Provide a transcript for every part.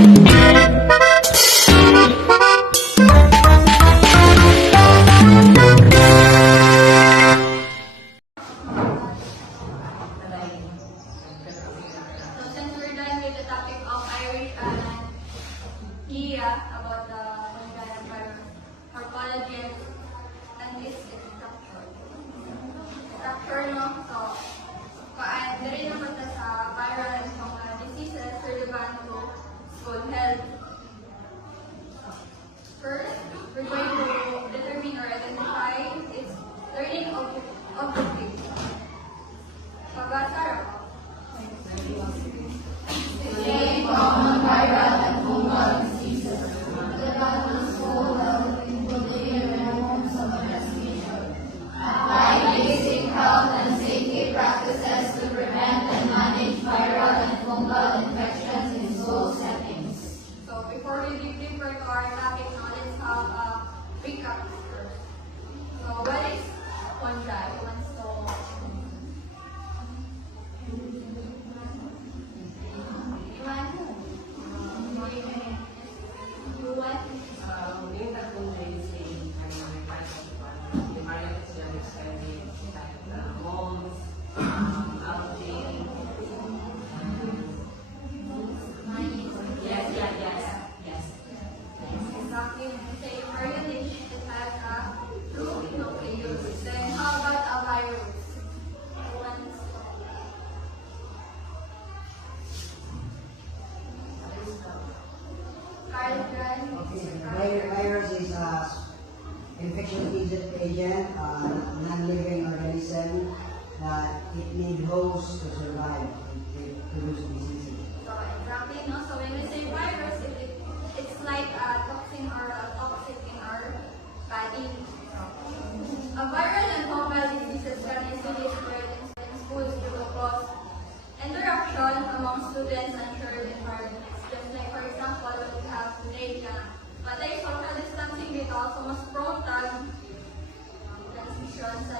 since we're done with the topic of Irish and Gia about the morphology and its structure, no? So, dali naman na sa viral and fungal diseases relevant to school health. First, we're going to determine or identify its learning objectives. Pabasa. Common viral and fungal diseases relevant to school health, including mechanisms of transmission. Apply basic health and safety practices to prevent and manage viral and fungal infections in school settings. So before we deeply work our topic, now let's have a recap first. So what is fungi? Who wants to? Anyone? Who what? Yung tatlong days in the variant epidemic study, mold, algae. Yes. Exactly. Say organic, it has a root nucleus. Then how about a virus? Who wants to? Carl Grant. Virus is a infection agent, non-living organism that it needs hosts to survive. It produces diseases. So exactly, no? So when we say virus, it's like a toxin or a toxic in our body. A viral and fungal diseases can easily spread in schools due to close interaction among students and shared environments. Just like for example, what we have today, but like social distancing, it also must prone transmission sa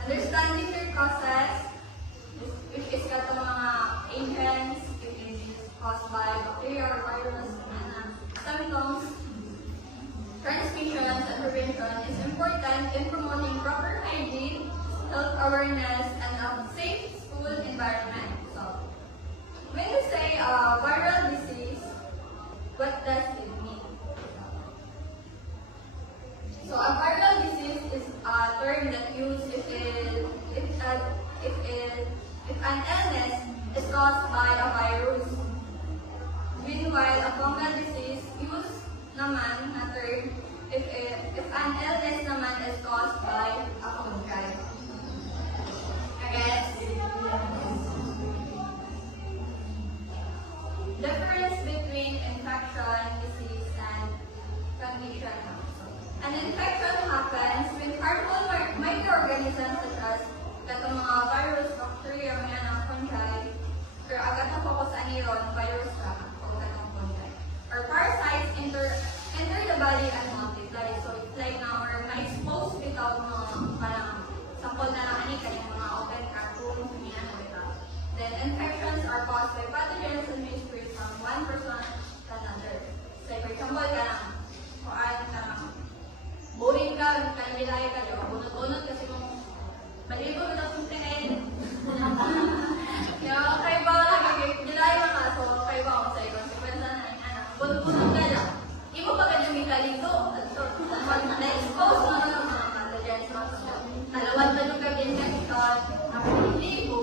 understanding their causes, which is katong mga agents, it is caused by bacteria or virus, and symptoms, transmissions, and prevention is important in promoting proper hygiene, health awareness, and a safe school environment. So, when we say viral disease, what does it mean? So a viral disease is a term that used if an illness is caused by a virus. Meanwhile, a fungal disease used naman na term if an illness naman is caused by a fungi. Again, difference between infection, disease, and condition. An infection happens when harmful microorganisms such as katong mga virus, bacteria, mga fungi, pero agad na focus aniron, virus ka, o katong fungi. Or parasites enter the body and multiply. So it's like now we're na-expose without mga parang sample na lang ani kanyang mga open cartoon, then infections are caused by pathogens and may spread from one person to another. So for example, boring ka, kanilay ka, di ba? Bunot-bunot kasi kung maligo ka na kung tingin. Kaya ba lang, nilay mo ka, so kaya ba ako sa iyo? Consequence na bunot-bunot ka lang. Imo pa ka nyo kaligo. Pag na-expose mo na ng mga pathogens, talawad na yung kag-infection, nakaligo.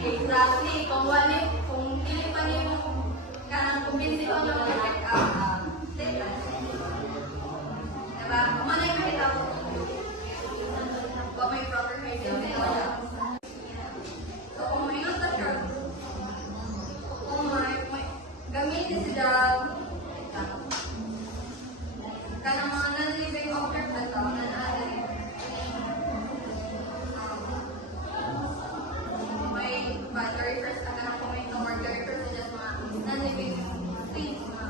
Exactly. Kung pili pa niyo kanang kumbinsin mo yung effect diba? Kung ano yung makita mo kung may proper hygiene wala. So kung may nasa siya kung may gamitin sila kanang mga non-living object na ito non-living may battery first na kanang kung may no more battery first na just mga non-living things, mga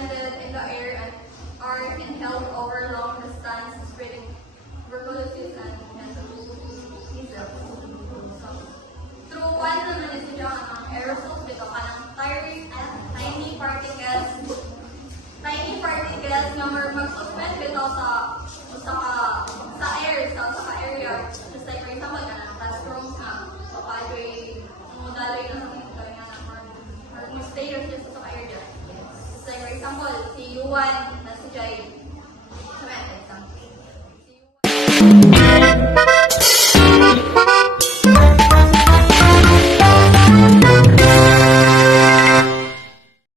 suspended in the air and are inhaled over long distance, spreading tuberculosis and measles. Through one naman is siya ng aerosols dito ka ng tiny particles na mag-suspend dito sa air, sa area. Just like for example, ka ng classroom na papadre, daloy na sa mga nga na or mag-stay or just sa air dyan. Just like for example, si Yuan na si Jai,